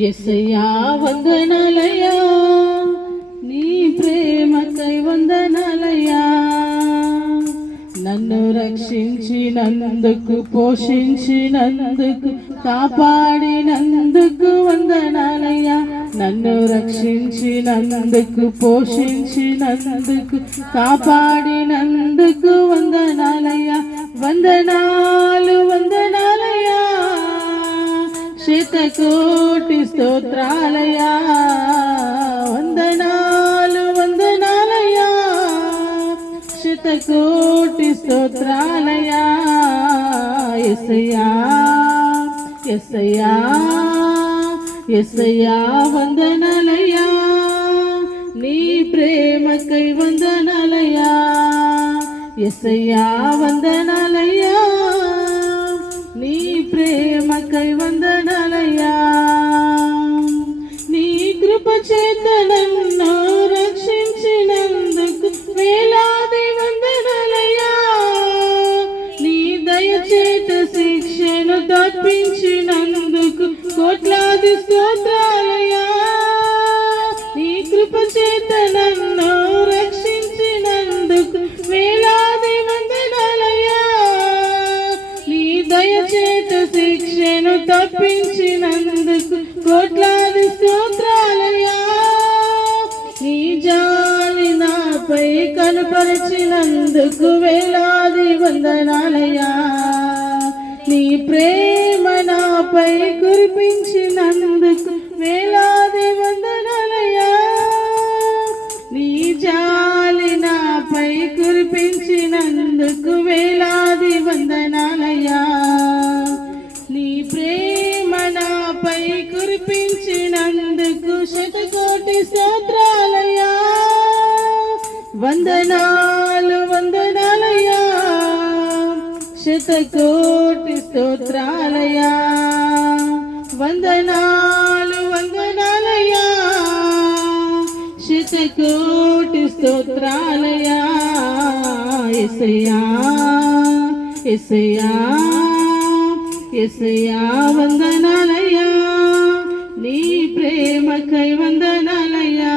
యేసయ్యా వందనాలయ్యా, నీ ప్రేమకై వందనాలయ్యా. నన్ను రక్షించినందుకు, పోషించినందుకు, కాపాడినందుకు వందనాలయ్యా. నన్ను రక్షించినందుకు, పోషించినందుకు, కాపాడినందుకు వందనాలయ్యా. వందనాలు వందనాలయ్యా, శతకోటి స్తోత్రాలయ్యా. వందనాలు వందనాలయ్యా, శతకోటి స్తోత్రాలయ్యా. యేసయ్యా యేసయ్యా యేసయ్యా వందనాలయ్యా, నీ ప్రేమకై వందనాలయ్యా. యేసయ్యా వందనాలయ్యా, నీ ప్రేమకై వందనాలయ్యా. నీ కృప చేత నన్ను రక్షించినందుకు వేలాది వందనాలయ్యా. నీ దయ చేత శిక్షను తప్పించినందుకు కోట్లాది స్తోత్రాలయ్యా. నీ కృప చేత నన్ను రక్షించినందుకు వేలాది వందనాలయ్యా. నీ దయ చేత శిక్షను తప్పించినందుకు కోట్లాది స్తోత్రాలయ్యా. నీ జాలి నాపై కనుపరిచినందుకు వేలాది వందనాలయ్యా. నీ ప్రేమ నాపై కురిపించినందుకు వేలాది వందనాలయ్యా. నీ జాలి నాపై కురిపించినందుకు వేలాది వందనాలయ్యా. నీ ప్రేమ నాపై కురిపించినందుకు శతకోటి స్తోత్రాలయ్యా. వందనాలు వందనాలయ్యా, శతకోటి స్తోత్రాలయ్యా. వందనాలు వందనాలయ్యా, శతకోటి స్తోత్రాలయ్యా. యేసయ్యా యేసయ్యా యేసయ్యా వందనాలయ్యా, నీ ప్రేమకై వందనాలయ్యా.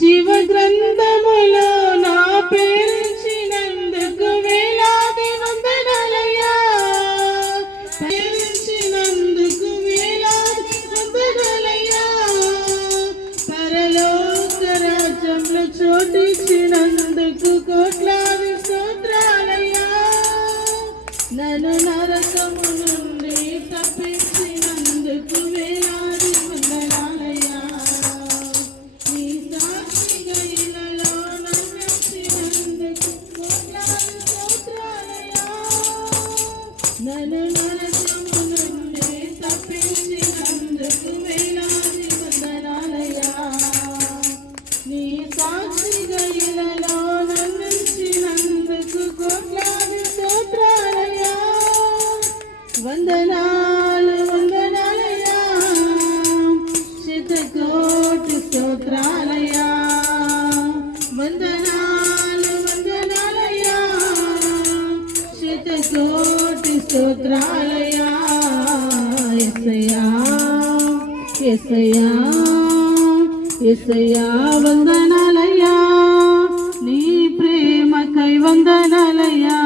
జీవ గ్రంథములో నా పేరుంచినందుకు వేలాది వందనాలయ్యా. పేరుంచినందుకు వేలాది వందనాలయ్యా. పరలోక రాజ్యంలో చోటిచ్చినందుకు కోట్లాది స్తోత్రాలయ్యా. నన్ను నరకము నుండి తప్పించినందుకు వేలాది వందనాలయ్యా. నీ సాక్షిగా ఇలలో నన్నించినందుకు కోట్లాది స్తోత్రాలయ్యా. నన్ను నరకము నుండి తప్పించినందుకు వేలాది వందనాలయ్యా. నీ సాక్షిగా ఇలలో నన్నించినందుకు కోట్లాది స్తోత్రాలయ్యా. వందనాలు వందనాలయ్యా, శతకోటి స్తోత్రాలయ్యా. వందనాలు వందనాలయ్యా, శతకోటి స్తోత్రాలయ్యా. యేసయ్యా యేసయ్యా యేసయ్యా వందనాలయ్యా, నీ ప్రేమకై వందనాలయ్యా.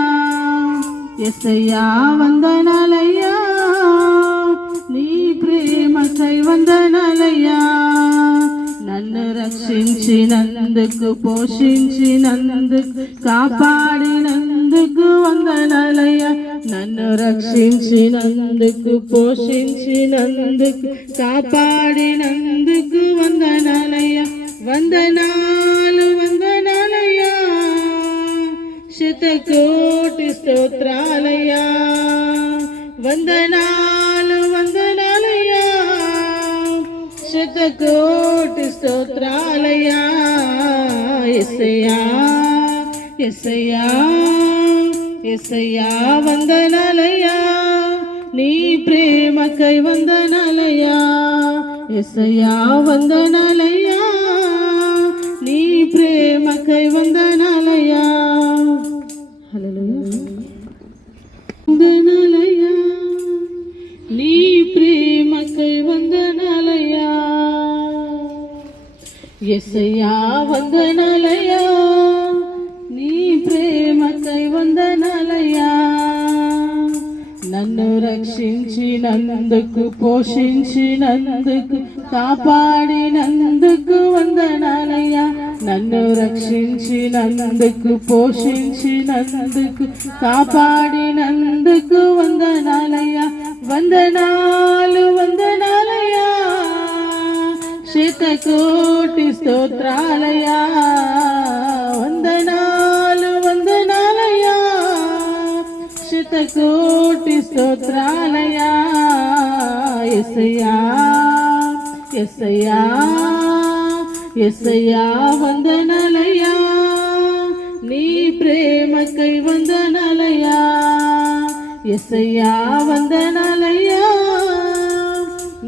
యేసయ్యా వందనాలయ్యా, నీ ప్రేమకై వందనాలయ్యా. నన్ను రక్షించినందుకు, పోషించినందుకు, కాపాడినందుకు వందనాలయ్యా. నన్ను రక్షించినందుకు, పోషించినందుకు, కాపాడినందుకు వందనాలయ్యా. వందనాలు వందనాలయ్యా, శతకోటి స్తోత్రాలయ్యా. వందనాలు వందనాలయ్యా, శతకోటి స్తోత్రాలయ్యా. యేసయ్యా యేసయ్యా యేసయ్యా వందనాలయ్యా, నీ ప్రేమకై వందనాలయ్యా. యేసయ్యా వందనాలయ్యా, నీ ప్రేమకై వందనాలయ్యా. హల్లెలూయా. వందనాలయ్యా, నీ ప్రేమకై వందనాలయ్యా. యేసయ్యా వందనాలయ్యా, నీ ప్రేమకై వందనాలయ్యా. నన్ను రక్షించినందుకు, పోషించినందుకు, కాపాడినందుకు వందనాలయ్యా. నన్ను రక్షించినందుకు, పోషించినందుకు, కాపాడినందుకు వందనాలయ్యా. వందనాలు వందనాలయ్యా, శతకోటి స్తోత్రాలయ్యా. వందనాలు వందనాలయ్యా, శతకోటి స్తోత్రాలయ్యా. యేసయ్యా యేసయ్యా యేసయ్యా వందనాలయ్యా, నీ ప్రేమకై వందనాలయ్యా. యేసయ్యా వందనాలయ్యా,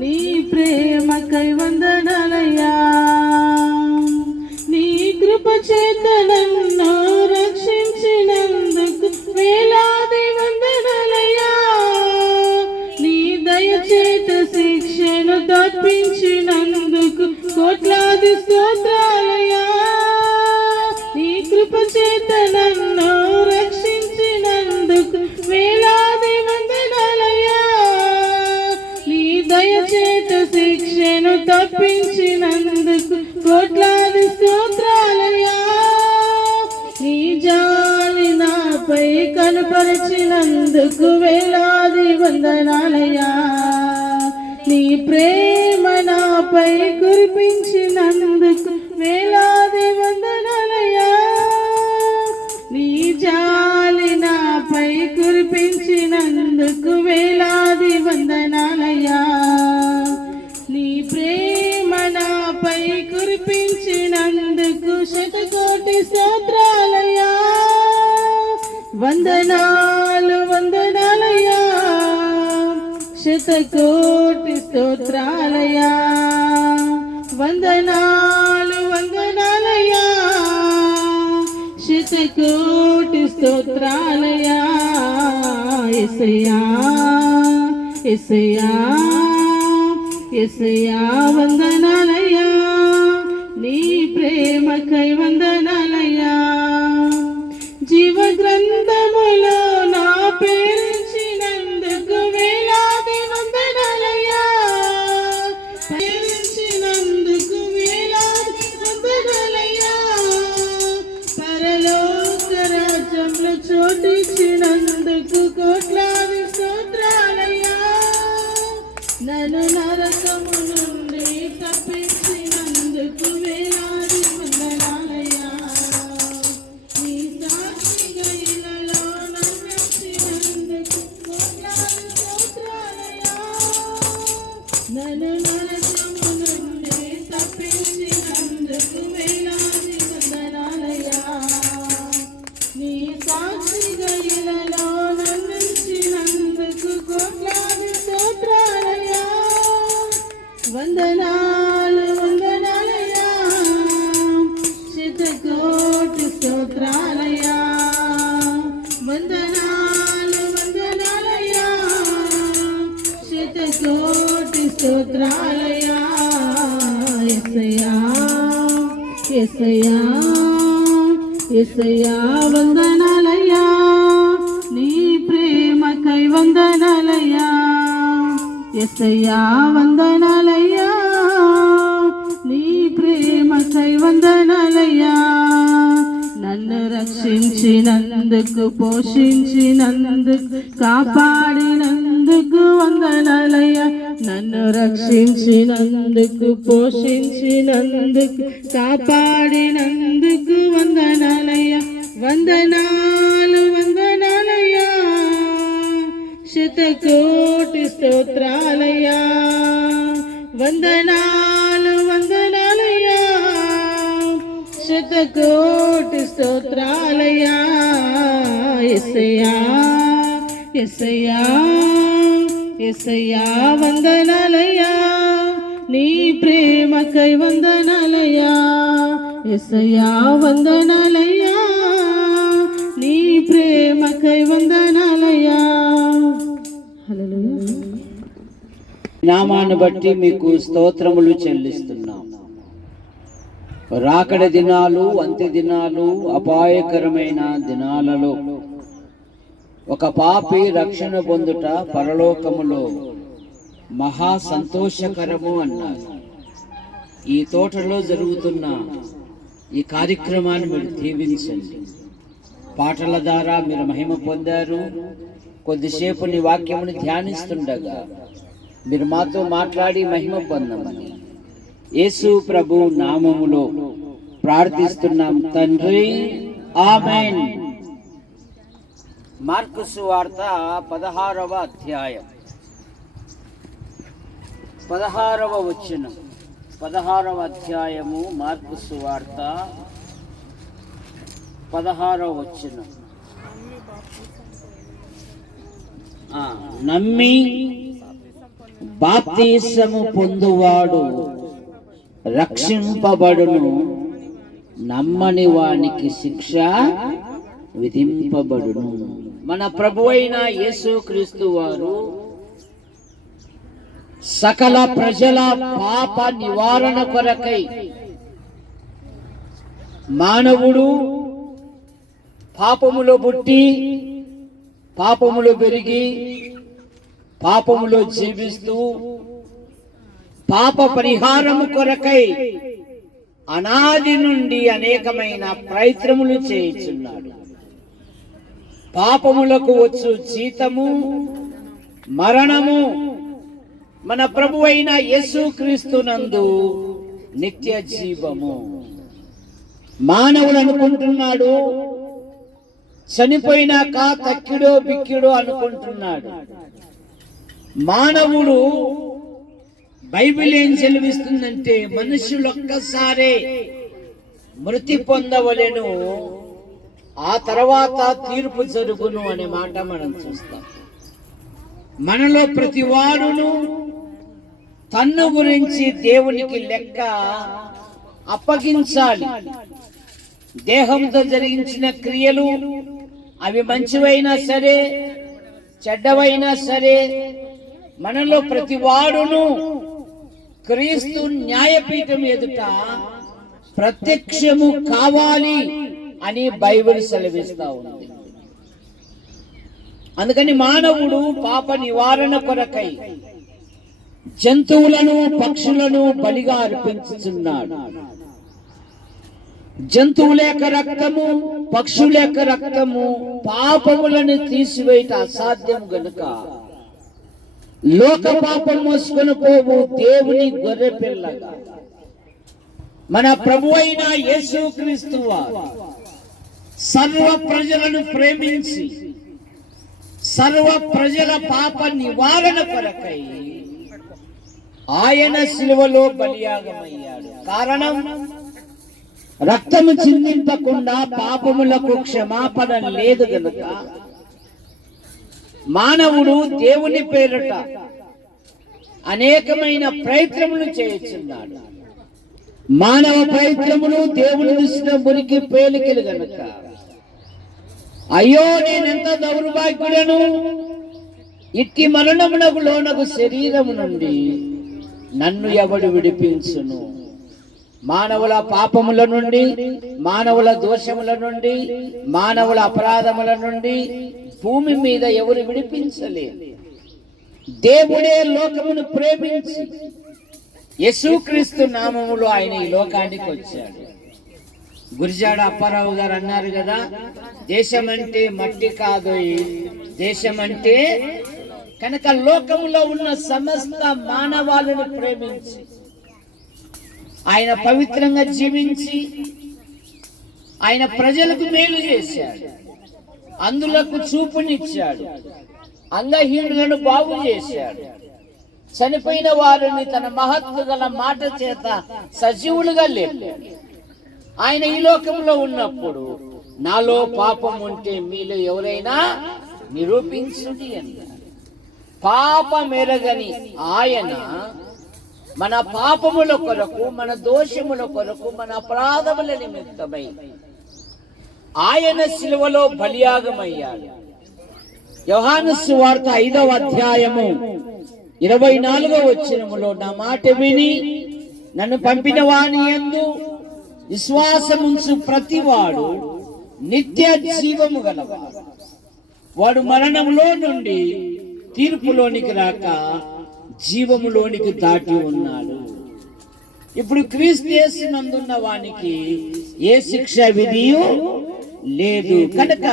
నీ ప్రేమకై వందనాలయ్యా. నీ కృప చేత నన్ను రక్షించినందుకు వేలాది వందనాలయ్యా. నీ దయచేత శిక్షను తప్పించినందుకు కోట్లాది స్తోత్రాలయ్యా. నీ కృప చేత నన్ను రక్షించినందుకు వేలాది వందనాలయ్యా. నీ దయచేత శిక్షను తప్పించినందుకు కోట్లాది స్తోత్రాలయ్యా. నీ జాలి నాపై కనుపరిచినందుకు వేలాది వందనాలయ్యా. నీ ప్రేమ నాపై కురిపించినందుకు వేలాది వందనాలయ్యా. నీ జాలి నాపై కురిపించినందుకు వేలాది వందనాలయ్యా. నీ ప్రేమ నాపై కురిపించినందుకు శతకోటి స్తోత్రాలయ్యా. వందనాలు వందనాలయ్యా, శతకోటి స్తోత్రాలయ్యా. వందనాలు వందనాలయ్యా, శతకోటి స్తోత్రాలయ్యా. యేసయ్యా యేసయ్యా యేసయ్యా వందనాలయ్యా, నీ ప్రేమకై వందనాలయ్యా. జీవ గ్రంథములో నా పేరుంచినందుకు వేలాది వందనాలయ్యా. పేరుంచినందుకు వేలాది వందనాలయ్యా. పరలోక రాజ్యంలో చోటిచ్చినందుకు కోట్లాది స్తోత్రాలయ్యా. నన్ను నరకము నుండి తప్పించినందుకు వేలాది వందనాలయ్యా. నీ సాక్షిగా ఇలలో నన్నించినందుకు కోట్లాది స్తోత్రాలయ్యా. నన్ను నరకము నుండి తప్పించినందుకు వేలాది వందనాలయ్యా. నీ సాక్షిగా ఇలలో నన్నించినందుకు కోట్లాది స్తోత్రాలయ్యా. వందనాలు వందనాలయ్యా, శతకోటి స్తోత్రాలయ్యా. వందనాలు వందనాలయ్యా, శతకోటి స్తోత్రాలయ్యా. యేసయ్యా యేసయ్యా యేసయ్యా వందనాలయ్యా, నీ ప్రేమకై వందనాలయ్యా. యేసయ్యా వందనాలయ్యా, నీ ప్రేమకై వందనాలయ్యా. నన్ను రక్షించినందుకు, పోషించినందుకు, కాపాడినందుకు వందనాలయ్యా. నన్ను రక్షించినందుకు, పోషించినందుకు, కాపాడినందుకు వందనాలయ్యా. వందనాలు వందనాలయ్యా, శతకోటి స్తోత్రాలయ్యా. వందనాలు వందనాలయ్యా, శతకోటి స్తోత్రాలయ్యా. యేసయ్యా యేసయ్యా యేసయ్యా వందనాలయ్యా, నీ ప్రేమకై వందనాలయ్యా. యేసయ్యా వందనాలయ్యా, నీ ప్రేమకై వందనాలయ్యా. హల్లెలూయా. నామాన్ని బట్టి మీకు స్తోత్రములు చెల్లిస్తున్నాం. రాకడ దినాలు, అంత్య దినాలు, అపాయకరమైన దినాలలో ఒక పాపి రక్షణ పొందుట పరలోకములో మహా సంతోషకరము అన్నారు. ఈ తోటలో జరుగుతున్న ఈ కార్యక్రమాన్ని మీరు దీవించండి. పాటల ద్వారా మీరు మహిమ పొందారు. కొద్దిసేపు నీ వాక్యముని ధ్యానిస్తుండగా మీరు మాతో మాట్లాడి మహిమ పొందమని యేసు ప్రభు నామములో ప్రార్థిస్తున్నాం తండ్రి, ఆమేన్. మార్కు సువార్త 16వ అధ్యాయం 16వ వచనం. 16వ అధ్యాయము మార్కు సువార్త 16వ వచనం. నమ్మి బాప్తిసము పొందువాడు రక్షింపబడును, నమ్మని వానికి శిక్ష విధింపబడును. మన ప్రభువైన యేసుక్రీస్తు వారు సకల ప్రజల పాప నివారణ కొరకై మానవుడు పాపములో పుట్టి పాపములో పెరిగి పాపములో జీవిస్తూ పాప పరిహారము కొరకై అనాది నుండి అనేకమైన ప్రయత్నములు చేయుచున్నాడు. పాపములకు వచ్చు జీతము మరణము, మన ప్రభువైన యేసుక్రీస్తునందు నిత్య జీవము. మానవుడు అనుకుంటున్నాడు చనిపోయినాక తక్కిడో బిక్కిడో అనుకుంటున్నాడు. మానవుడు బైబిల్ ఏం సెలవిస్తుందంటే మనుషులు ఒక్కసారే మృతి పొందవలెను, ఆ తర్వాత తీర్పు జరుగును అనే మాట మనం చూస్తాం. మనలో ప్రతి వాడును తన్ను గురించి దేవునికి లెక్క అప్పగించాలి. దేహంతో జరిగించిన క్రియలు అవి మంచివైనా సరే చెడ్డవైనా సరే మనలో ప్రతి వాడును క్రీస్తు న్యాయపీఠం ఎదుట ప్రత్యక్షము కావాలి అని బైబిల్ సెలవిస్తా ఉంది. అందుకని మానవుడు పాప నివారణ కొరకై జంతువులను పక్షులను బలిగా అర్పించుచున్నాడు. జంతువుల యొక్క రక్తము, పక్షుల యొక్క రక్తము పాపములను తీసివేయట అసాధ్యం గనుక లోక పాపం మోసుకొని పోవు దేవుని గొర్రె పిల్లగా మన ప్రభువైన యేసుక్రీస్తు వారు సర్వ ప్రజలను ప్రేమించి సర్వ ప్రజల పాప నివారణ కొరకై ఆయన శిలువలో బలియాగమయ్యాడు. కారణం, రక్తము చిందింపకుండా పాపములకు క్షమాపణ లేదు గనుక మానవుడు దేవుని పేరుట అనేకమైన ప్రయత్నములు చేయుచున్నాడు. మానవ ప్రయత్నములు దేవుని దృష్టిలో మురికి పేలికలు గనుక అయ్యో నేనెంత దౌర్భాగ్యుడను, ఇట్టి మరణమునకు లోనగు శరీరము నుండి నన్ను ఎవడు విడిపించును? మానవుల పాపముల నుండి, మానవుల దోషముల నుండి, మానవుల అపరాధముల నుండి భూమి మీద ఎవరు విడిపించలేరు. దేవుడే లోకమును ప్రేమించి యేసుక్రీస్తు నామములో ఆయన ఈ లోకానికి వచ్చాడు. గురిజాడ అప్పారావు గారు అన్నారు కదా, దేశం అంటే మట్టి కాదు, దేశం అంటే కనుక లోకములో ఉన్న సమస్త మానవాళిని ప్రేమించి ఆయన పవిత్రంగా జీవించి ఆయన ప్రజలకు మేలు చేశాడు, అందులకు చూపునిచ్చాడు, అంగహీనులను బాగు చేశాడు, చనిపోయిన వారిని తన మహత్తు గల మాట చేత సజీవులుగా లేపాడు. ఆయన ఈ లోకంలో ఉన్నప్పుడు నాలో పాపం ఉంటే మీలో ఎవరైనా నిరూపించుడి అన్నారు. పాపమెరగని ఆయన మన పాపముల కొరకు, మన దోషముల కొరకు, మన అపరాధముల నిమిత్తమై ఆయన శిలువలో బలియాగమయ్యాడు. యోహాను సువార్త 5వ అధ్యాయము 24వ వచనములో నా మాట విని నన్ను పంపిన వాని యందు విశ్వాసముంచు ప్రతివాడు నిత్య జీవము గలవాడు. వాడు మరణంలో నుండి తీర్పులోనికి రాక జీవములోనికి దాటి ఉన్నాడు. ఇప్పుడు క్రీస్తు యేసునందున్న వానికి ఏ శిక్ష విధియు లేదు. కనుక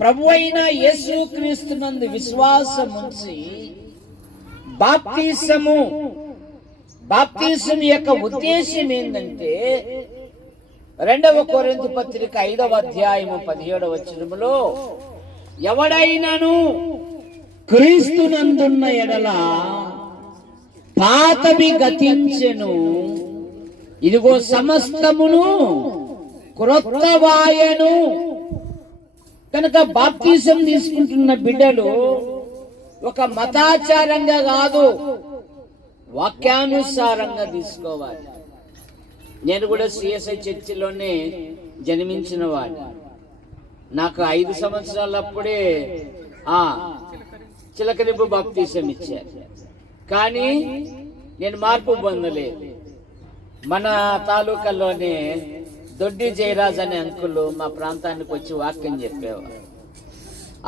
ప్రభువైన యేసు క్రీస్తునందు విశ్వాసముంచి బాప్తిసం యొక్క ఉద్దేశం ఏంటంటే 2వ కొరింథీ పత్రిక 5వ అధ్యాయము 17వ వచనములో ఎవడైనను క్రీస్తునందున్న ఎడల పాతవి గతించెను, ఇదిగో సమస్తమును క్రొత్తవాయెను. కనుక బాప్తిజం తీసుకుంటున్న బిడ్డలు ఒక మతాచారంగా కాదు, వాక్యానుసారంగా తీసుకోవాలి. నేను కూడా సిఎస్ఐ చర్చిలోనే జన్మించిన వాడిని. నాకు 5 సంవత్సరాలప్పుడే చిలకరింపు బాప్తిజం ఇచ్చారు. కానీ నేను మార్పు పొందలేదు. మన తాలూకాలోనే దొడ్డి జయరాజ్ అనే అంకులు మా ప్రాంతానికి వచ్చి వాక్యం చెప్పేవారు.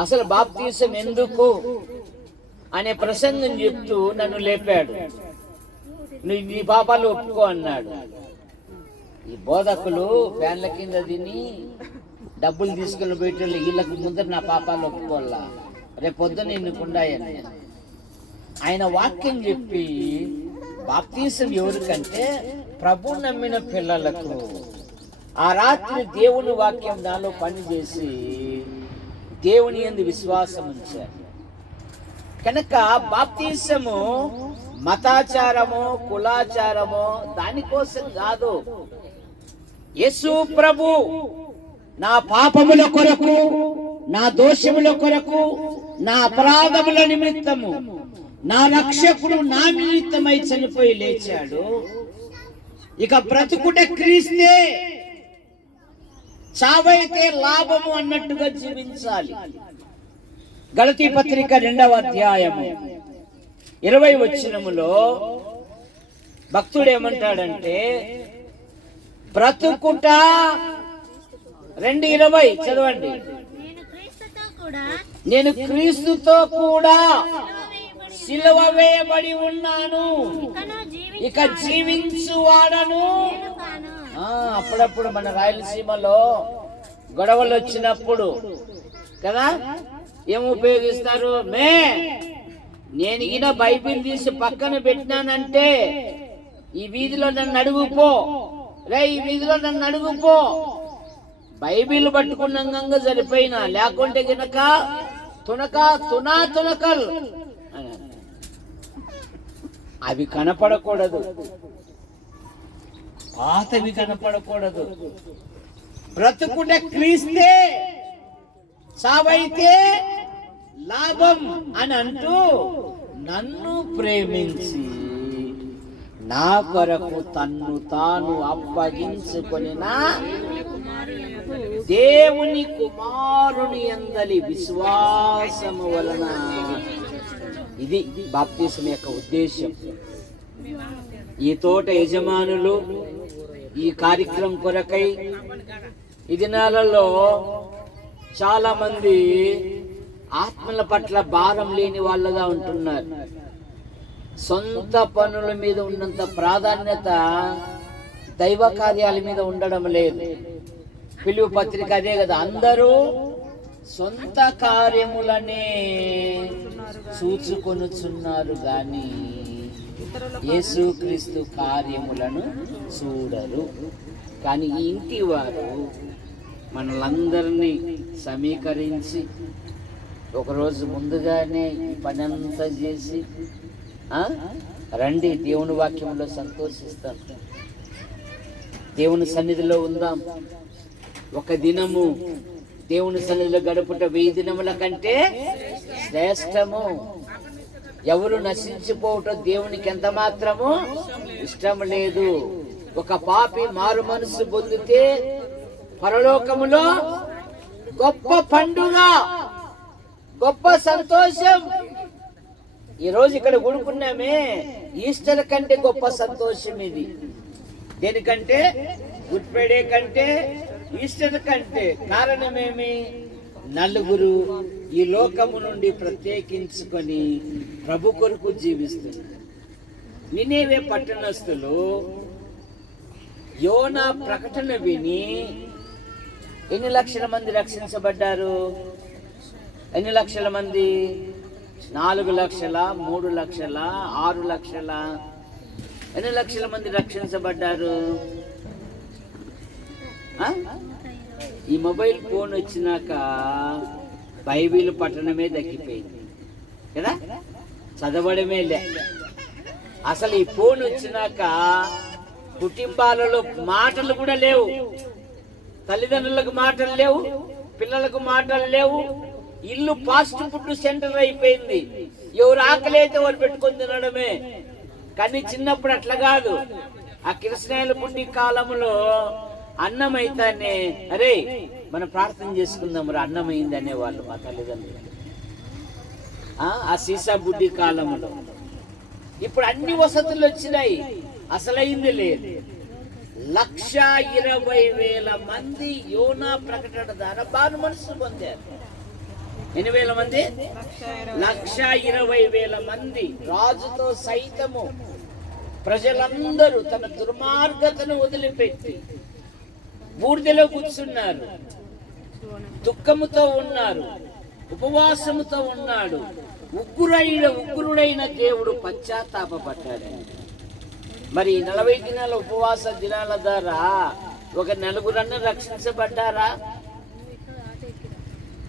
అసలు బాప్తిజం ఎందుకు అనే ప్రసంగం చెప్తూ నన్ను లేపాడు. నువ్వు నీ పాపాలు ఒప్పుకో అన్నాడు. ఈ బోధకులు ఫ్యాన్ల కింద తిని డబ్బులు తీసుకుని పోయేటోళ్ళు వీళ్ళకు ముందర నా పాపాలు ఒప్పుకోవాలా, రేపొద్దున నిన్నుకుండాయని ఆయన వాక్యం చెప్పి, బాప్తిజం ఎవరికంటే ప్రభు నమ్మిన పిల్లలకు. ఆ రాత్రి దేవుని వాక్యం నాలో పనిచేసి దేవుని యందు విశ్వాసం ఉంచారు. కనుక బాప్తిజము మతాచారము, కులాచారము దానికోసం కాదు. యేసు ప్రభు నా పాపముల కొరకు, నా దోషముల కొరకు, నా అపరాధముల నిమిత్తము నా రక్షకుడు నా నిమిత్తమై చనిపోయి లేచాడు. ఇక బ్రతుకుట క్రీస్తే, చావైతే లాభము అన్నట్టుగా జీవించాలి. గలతీ పత్రిక 2వ అధ్యాయము 20వ వచనములో భక్తుడు ఏమంటాడంటే, బ్రతుకుట 2:20 చదవండి. నేను క్రీస్తుతో కూడా సిలువ వేయబడి ఉన్నాను, ఇక జీవించువాడను. అప్పుడప్పుడు మన రాయలసీమలో గొడవలు వచ్చినప్పుడు కదా ఏం ఉపయోగిస్తారు, నేను ఈయన బైబిల్ తీసి పక్కన పెట్టినానంటే ఈ వీధిలో నన్ను అడుగుపో, ఈ వీధిలో నన్ను అడుగుపో. బైబిల్ పట్టుకున్నాక సరిపోయినా, లేకుంటే గనక తునకలు అవి కనపడకూడదు, పాతవి కనపడకూడదు. బ్రతుకుట క్రీస్తే, చావైతే లాభం అని అంటూ నన్ను ప్రేమించి నా కొరకు తన్ను తాను అప్పగించుకొనిన దేవుని కుమారుని యందలి విశ్వాసము వలన. ఇది బాప్తిజం యొక్క ఉద్దేశం. ఈ తోట యజమానులు ఈ కార్యక్రమం కొరకై ఈ దినాలలో చాలా మంది ఆత్మల పట్ల భారం లేని వాళ్ళగా ఉంటున్నారు. సొంత పనుల మీద ఉన్నంత ప్రాధాన్యత దైవ కార్యాల మీద ఉండడం లేదు. పిలువు పత్రిక అదే కదా, అందరూ సొంత కార్యములనే చూచుకొనుచున్నారు గాని యేసుక్రీస్తు కార్యములను చూడరు. కానీ ఈ ఇంటి వారు మనలందరినీ సమీకరించి ఒకరోజు ముందుగానే ఈ పని అంతా చేసి రండి దేవుని వాక్యంలో సంతోషిస్తాం, దేవుని సన్నిధిలో ఉందాం. ఒక దినము దేవుని సన్నిధిలో గడుపుట 1000 దినముల కంటే శ్రేష్టము. ఎవరు నశించిపోవటం దేవునికి ఎంత మాత్రము ఇష్టం లేదు. ఒక పాపి మారు మనసు పొందితే పరలోకములో గొప్ప పండుగ, గొప్ప సంతోషం. ఈ రోజు ఇక్కడ కూడుకున్నామే, ఈస్టర్ కంటే గొప్ప సంతోషం ఇది. దేనికంటే గుడ్ ఫ్రైడే కంటే ఈస్టర్ కంటే కారణమేమి? నలుగురు ఈ లోకము నుండి ప్రత్యేకించుకొని ప్రభు కొరకు జీవిస్తున్నారు. నినేవే పట్టణస్థులు యోనా ప్రకటన విని ఎన్ని లక్షల మంది రక్షించబడ్డారు? ఎన్ని లక్షల మంది? 4 లక్షల, 3 లక్షల, 6 లక్షల? ఎన్ని లక్షల మంది రక్షించబడ్డారు? ఈ మొబైల్ ఫోన్ వచ్చినాక బైబిల్ పట్టణమే దక్కిపోయింది కదా, చదవడమే లే. అసలు ఈ ఫోన్ వచ్చినాక కుటుంబాలలో మాటలు కూడా లేవు, తల్లిదండ్రులకు మాటలు లేవు, పిల్లలకు మాటలు లేవు. ఇల్లు ఫాస్ట్ ఫుడ్ సెంటర్ అయిపోయింది. ఎవరు ఆకలి అయితే వారు పెట్టుకొని తినడమే. కానీ చిన్నప్పుడు అట్లా కాదు. ఆ కృష్ణాయల పుట్టి కాలంలో అన్నం అయితేనే అరే మనం ప్రార్థన చేసుకుందాం రా అన్నం అయింది అనేవాళ్ళు మా తల్లిదండ్రులు. ఆ సీసా బుడ్డి కాలంలో. ఇప్పుడు అన్ని వసతులు వచ్చినాయి, అసలైంది లేదు. 1,20,000 మంది యోనా ప్రకటన ద్వారా బాను మనసు పొందారు. 8,000 మంది, 1,20,000 మంది. రాజుతో సైతము ప్రజలందరూ తన దుర్మార్గతను వదిలిపెట్టి బూడిదలో కూర్చున్నారు, దుఃఖముతో ఉన్నారు, ఉపవాసముతో ఉన్నాడు. ఉగ్రుడైన దేవుడు పశ్చాత్తాపడ్డాడు. మరి 40 దినాల ఉపవాస దినాల ద్వారా ఒక 4 రక్షించబడ్డారా?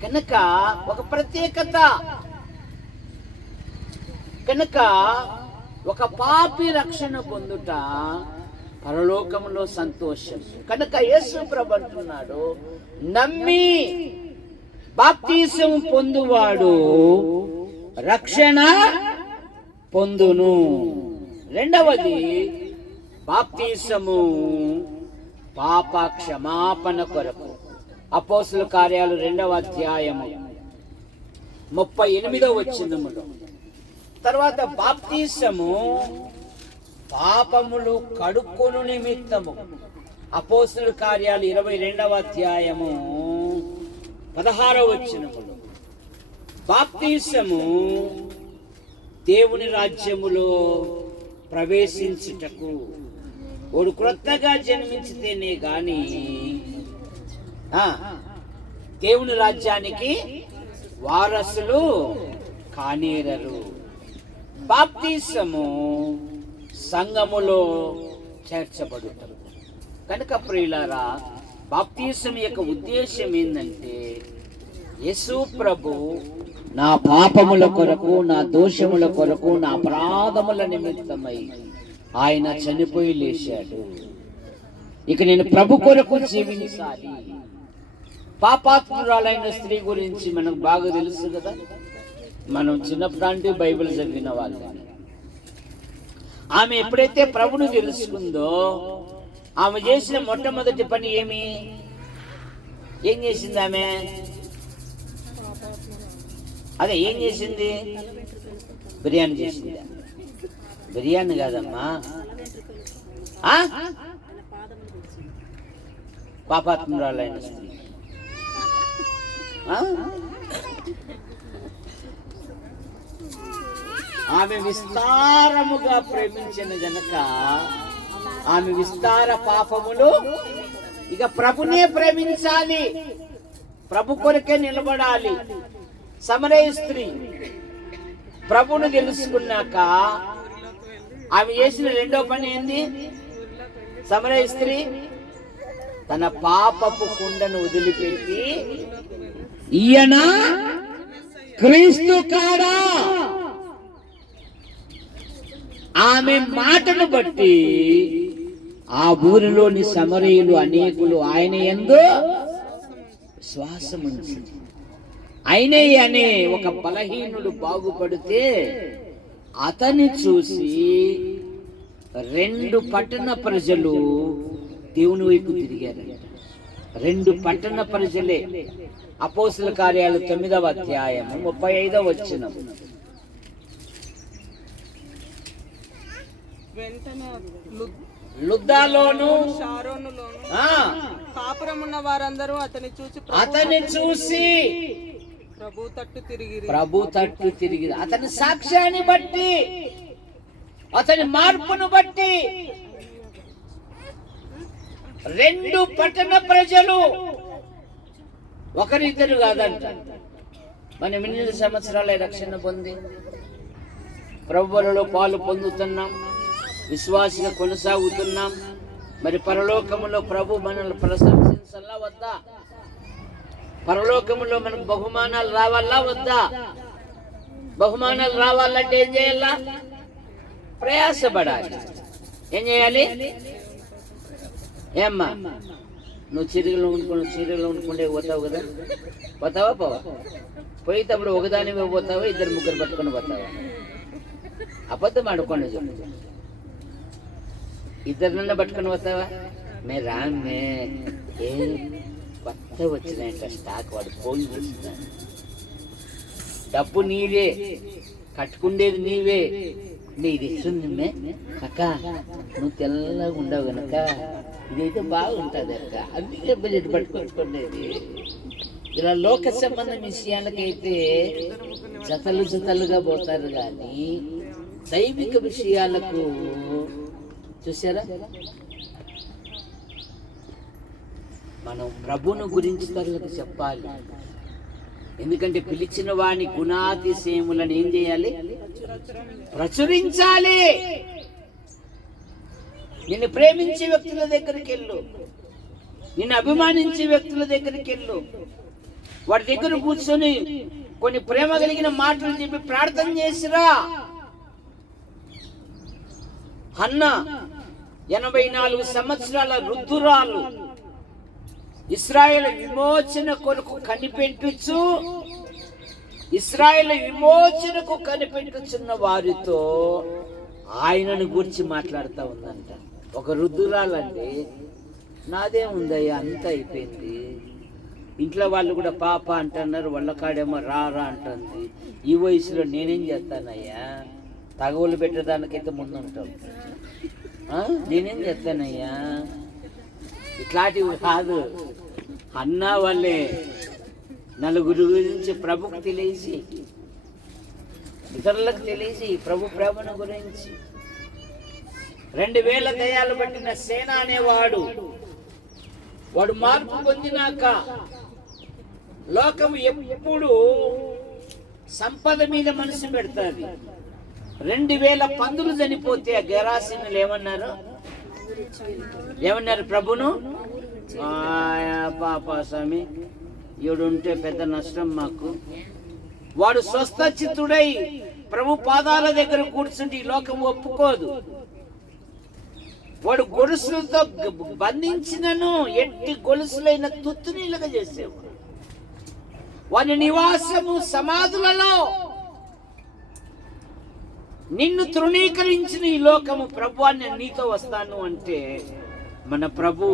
కనుక ఒక ప్రత్యేకత, కనుక ఒక పాపి రక్షణ పొందుట పరలోకంలో సంతోషం. కనుక యేసు ప్రభు అంటున్నాడు, నమ్మి బాప్తిసం పొందువాడు రక్షణ పొందును. రెండవది బాప్తిసము పాప క్షమాపణ కొరకు. అపోస్తుల కార్యాలు 2వ అధ్యాయము 38వ వచనములో. తర్వాత బాప్తిసము పాపములు కడుక్కొను నిమిత్తము. అపోస్తుల కార్యాలు 22వ అధ్యాయము 16వ వచనములో. బాప్తిసము దేవుని రాజ్యములో ప్రవేశించుటకు. వాడు క్రొత్తగా జన్మించితేనే గాని దేవుని రాజ్యానికి వారసులు కానేరరు. బాప్తిసము సంఘములో చేర్చబడుట. కనుక ప్రియులారా, బాప్తిసం యొక్క ఉద్దేశం ఏంటంటే యేసు ప్రభు నా పాపముల కొరకు, నా దోషముల కొరకు, నా అపరాధముల నిమిత్తమై ఆయన చనిపోయి లేచాడు. ఇక నేను ప్రభు కొరకు జీవించాలి. పాపాత్మురాలైన స్త్రీ గురించి మనకు బాగా తెలుసు కదా. మనం చిన్నప్పటి బైబిల్ చదివిన వాళ్ళని. ఆమె ఎప్పుడైతే ప్రభుని తెలుసుకుందో ఆమె చేసిన మొట్టమొదటి పని ఏం చేసింది ఆమె? అదే ఏం చేసింది? బిర్యానీ చేసింది. బిర్యానీ కాదమ్మా, పాపాత్మురాలైన స్త్రీ. ఆమె విస్తారముగా ప్రేమించిన గనక ఆమె విస్తార పాపములు. ఇక ప్రభునే ప్రేమించాలి, ప్రభు కొరకే నిలబడాలి. సమరయ స్త్రీ ప్రభును తెలుసుకున్నాక ఆమె చేసిన రెండో పని ఏంది? సమరయ స్త్రీ తన పాపపు కుండను వదిలిపెట్టి ఈయన క్రీస్తు కాడా? ఆమె మాటను బట్టి ఆ ఊరిలోని సమరయులు అనేకులు ఆయన యందు విశ్వాసముంచి, ఆయనే అనే ఒక బలహీనుడు బాగుపడితే అతన్ని చూసి 2 పట్టణ ప్రజలు దేవుని వైపు తిరిగారంట. 2 పట్టణ ప్రజలే. అపోస్తుల కార్యాలు 9వ అధ్యాయం 35వ వచనం. లుద్దాలోను షారోనులోను ఆ, కాపురమున్న వారందరూ అతన్ని చూసి ప్రభు తట్టు తిరిగి అతని సాక్ష్యాన్ని బట్టి, అతని మార్పును బట్టి 2 పట్టణ ప్రజలు, ఒకరిద్దరు కాదంట. మనం 8 సంవత్సరాల రక్షణ పొంది ప్రభువులలో పాలు పొందుతున్నాం, విశ్వాసిగా కొనసాగుతున్నాం. మరి పరలోకములో ప్రభు మనల్ని ప్రశంసించాలా వద్దా? పరలోకములో మనకు బహుమానాలు రావాలా వద్దా? బహుమానాలు రావాలంటే ఏం చేయాలా? ప్రయాసపడాలి. ఏం చేయాలి? ఏమ్మా, నువ్వు చీరలు వండుకుంటే పోతావు కదా, పోతావా? పోవా? పోయేటప్పుడు ఒకదాని పోతావా, 2 ముగ్గురు పట్టుకొని పోతావా? అబద్ధం ఆడుకోండి, చూడండి. 2 పట్టుకొని పోతావా? మే రామ్మే ఏ కొత్త వచ్చినాయంట స్టాక్, వాడు పోయి వస్తున్నాడు. డబ్బు నీవే, కట్టుకుండేది నీవే, నీది ఇస్తుంది మే అక్క, నువ్వు తెల్లగా ఉండవు కనుక ఇదైతే బాగుంటుంది అక్క, అందుకే బడ్జెట్ పట్టుకొచ్చుకునేది. ఇలా లోక సంబంధం విషయాలకైతే జతలుగా పోతారు, కానీ దైవిక విషయాలకు చూసారా, మనం ప్రభువును గురించి తరలకు చెప్పాలి. ఎందుకంటే పిలిచిన వాని గుణాతిశయములను ఏం చేయాలి? ప్రచురించాలి. నిన్ను ప్రేమించే వ్యక్తుల దగ్గరికి వెళ్ళు, నిన్ను అభిమానించే వ్యక్తుల దగ్గరికి వెళ్ళు, వాడి దగ్గర కూర్చొని కొన్ని ప్రేమ కలిగిన మాటలు చెప్పి ప్రార్థన చేసిరా. హన్నా 84 సంవత్సరాల వృద్ధురాలు, ఇశ్రాయేలు విమోచన కొరకు కనిపెట్టుచు, ఇశ్రాయేలు విమోచనకు కనిపెట్టుచున్న వారితో ఆయనను గురించి మాట్లాడుతూ ఉందంట. ఒక వృద్ధురాలంటే నాదేముందయ్యా, అంత అయిపోయింది. ఇంట్లో వాళ్ళు కూడా పాప అంటున్నారు, వాళ్ళ కాడేమో రారా అంటుంది. ఈ వయసులో నేనేం చేస్తానయ్యా, తగవులు పెట్టడానికైతే ముందు ఉంటాం, నేనేం చేస్తానయ్యా. ఇట్లాంటివి కాదు. అన్నా వాళ్ళే నలుగురు గురించి ప్రభుకు తెలిసి, ఇతరులకు తెలిసి ప్రభు ప్రేమను గురించి. 2000 దయ్యాలు పట్టిన సేన అనేవాడు, వాడు మార్పు పొందినాక లోకం ఎప్పుడు సంపద మీద మనసు పెడతాది. 2000 పందులు చనిపోతే ఆ గెరాసీనులు ఏమన్నారు ప్రభును? పాప స్వామి, ఈడుంటే పెద్ద నష్టం మాకు. వాడు స్వస్థ చిత్తుడై ప్రభు పాదాల దగ్గర కూర్చుంటే ఈ లోకం ఒప్పుకోదు. వాడు గొలుసులతో బంధించినను ఎట్టి గొలుసులైన తుత్తునీలుగా చేసేవాడు. వాని నివాసము సమాధులలో. నిన్ను తృణీకరించిన ఈ లోకము ప్రభు నేను నీతో వస్తాను అంటే, మన ప్రభు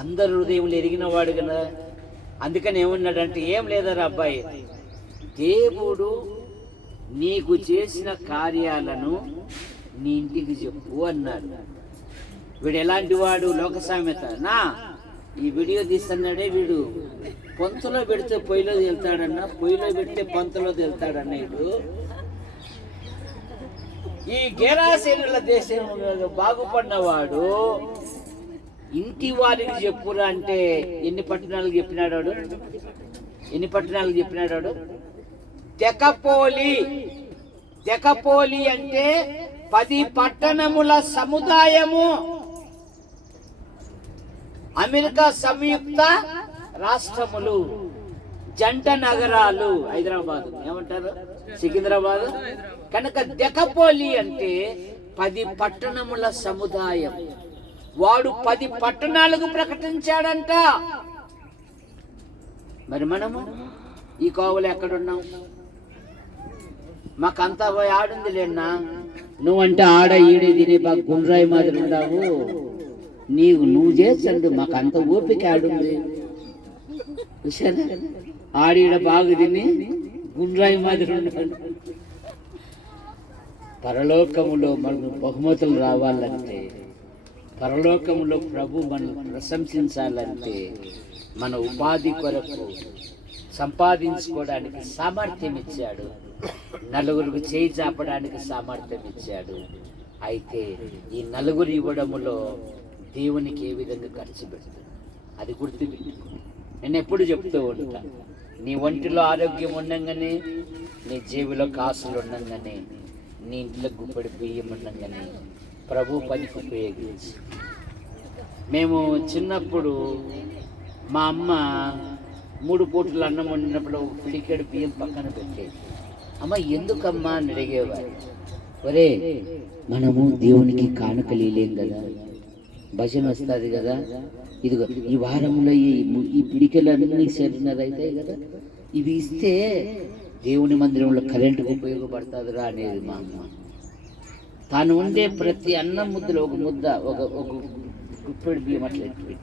అందరు హృదయములు ఎరిగినవాడు కదా. అందుకని ఏమన్నాడంటే, ఏం లేదరా అబ్బాయి, దేవుడు నీకు చేసిన కార్యాలను నీ ఇంటికి చెప్పు అన్నాడు. వీడు ఎలాంటి వాడు? లోక సామెత. ఈ వీడియో తీస్తున్నాడే వీడు పొంతలో పెడితే పొయ్యిలో తేలుతాడన్నా, పొయ్యిలో పెడితే పొంతలో తేలుతాడన్న. వీడు ఈ గెరాసేనుల దేశం బాగుపడినవాడు ఇంటి వారికి చెప్పురా అంటే ఎన్ని పట్టణాలకు చెప్పినాడు? తెకపోలి అంటే 10 పట్టణముల సముదాయము. అమెరికా సంయుక్త రాష్ట్రములు, జంట నగరాలు, హైదరాబాద్ ఏమంటారు, సికింద్రాబాద్. కనుక దెకపోలి అంటే 10 పట్టణముల సముదాయం. వాడు 10 పట్టణాలకు ప్రకటించాడంట. మరి మనము ఈ కోవలు ఎక్కడున్నాం? మాకంతా పోయి ఆడుంది లేనా? నువ్వంటే ఆడ ఈడే తినే బాగా గుండ్రాయి మాదిరి ఉన్నావు. నువ్వు చేసండు, మాకంత ఓపిక ఆడుంది. చూసారా, ఆడీడ బాగు తిని గుండ్రాయి మాదిరి ఉన్నాడు. పరలోకములో మనకు బహుమతులు రావాలంటే పరలోకంలో ప్రభు మనం ప్రశంసించాలంటే మన ఉపాధి కొరకు సంపాదించుకోవడానికి సామర్థ్యం ఇచ్చాడు, నలుగురికి చేయి చాపడానికి సామర్థ్యం ఇచ్చాడు. అయితే ఈ నలుగురు ఇవ్వడములో దేవునికి ఏ విధంగా ఖర్చు పెడుతుంది అది గుర్తుపెట్టుకో. నేను ఎప్పుడు చెప్తూ ఉంటా, నీ ఒంటిలో ఆరోగ్యం ఉండగానే, నీ జేబులో కాసులు ఉండగానే, నీ ఇంట్లో గుప్పడి బియ్యం ఉండగానే ప్రభు పనికి ఉపయోగించి. మేము చిన్నప్పుడు మా అమ్మ 3 పూటలు అన్నం వండినప్పుడు ఒక పిడికెడు బియ్యం పక్కన పెట్టేది. అమ్మ ఎందుకమ్మా అని అడిగేవారు. ఒరే, మనము దేవునికి కానుకలు ఇలేం కదా, భజన వస్తుంది కదా, ఇదిగో ఈ వారంలో ఈ పిడికెలన్నీ సేరినది అవుతాయి కదా, ఇవి ఇస్తే దేవుని మందిరంలో కరెంటుకు ఉపయోగపడుతుందిరా అనేది మా అమ్మ. తాను ఉండే ప్రతి అన్నం ముద్దలో ఒక ముద్ద, ఒక గుప్పెడు బియ్యం అట్లా పెట్టి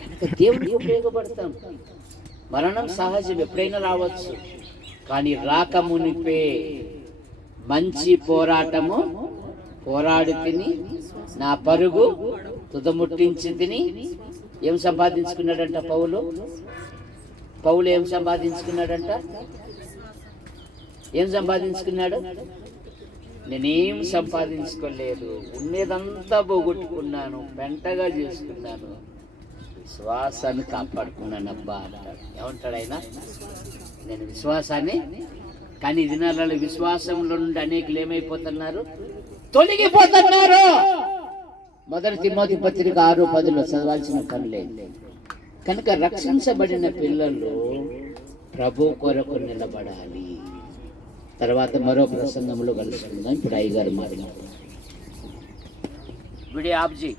కనుక దేవుడికి ఉపయోగపడతాం. మరణం సహజం, ఎప్పుడైనా రావచ్చు. కానీ రాకమునిపే మంచి పోరాటము పోరాడి తిని, నా పరుగు తుదముట్టించి తిని. ఏం సంపాదించుకున్నాడంట పౌలు ఏం సంపాదించుకున్నాడంట? ఏం సంపాదించుకున్నాడు? నేనేం సంపాదించుకోలేదు, ఉండేదంతా పోగొట్టుకున్నాను, పెంటగా చేసుకున్నాను, విశ్వాసాన్ని కాపాడుకున్నానబ్బా అంటాడు. ఏమంటాడు ఆయన? నేను విశ్వాసాన్ని. కానీ ఈ దినాలలో విశ్వాసంలో నుండి అనేకులు ఏమైపోతున్నారు? తొలగిపోతున్నారు. 1 తిమోతి పత్రిక 6:10 చదవాల్సిన పని లేదు. కనుక రక్షించబడిన పిల్లలు ప్రభు కొరకు నిలబడాలి. తర్వాత మరో ప్రసంగంలో కలుసుకుందాం. ఇప్పుడు అయ్యగారు మాట్లాడుతున్నారు. వీడియో ఆఫ్ చేయి.